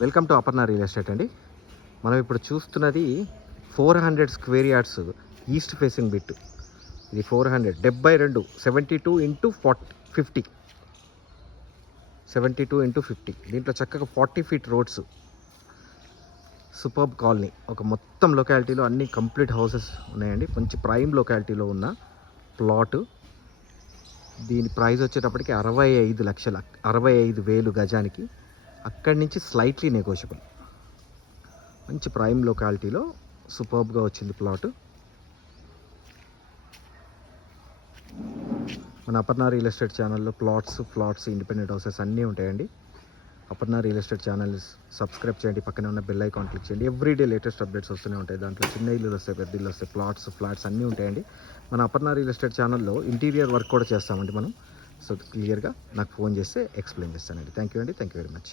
Welcome to Aparna real estate అండి. మనం ఇప్పుడు చూస్తున్నది 400 square yards east facing bit. ఇది 472 72x50 దీంట్లో చక్కగా 40 ఫీట్ రోడ్స్, సూపర్బ్ కాలనీ, ఒక మొత్తం లొకాలిటీలో అన్ని కంప్లీట్ హౌసెస్ ఉన్నాయండి. మంచి ప్రైమ్ లొకాలిటీలో ఉన్న ప్లాటు. దీని ప్రైస్ వచ్చేటప్పటికి 65,00,000 గజానికి. అక్కడి నుంచి స్లైట్లీ నెగోషియబుల్. మంచి ప్రైమ్ లొకాలిటీలో సూపర్బ్గా వచ్చింది ప్లాట్. మన అపర్ణ రియల్ ఎస్టేట్ ఛానల్లో ఫ్లాట్స్ ఇండిపెండెంట్ హౌసెస్ అన్నీ ఉంటాయండి. Aparna real estate channel subscribe చేయండి, పక్కనే ఉన్న బెల్ ఐకాన్ క్లిక్ చేయండి. ఎవ్రీడే లేటెస్ట్ అప్డేట్స్ వస్తూనే ఉంటాయి. దాంట్లో చిన్న ఇల్లు వస్తాయి, పెద్ద ఇల్లు వస్తాయి, ఫ్లాట్స్ అన్నీ ఉంటాయండి. మన అపర్ణ రియల్ ఎస్టేట్ ఛానల్లో ఇంటీరియర్ వర్క్ కూడా చేస్తామండి మనం. సో క్లియర్గా నాకు ఫోన్ చేస్తే ఎక్స్ప్లెయిన్ చేస్తానండి. థ్యాంక్ యూ అండి. Thank you very much.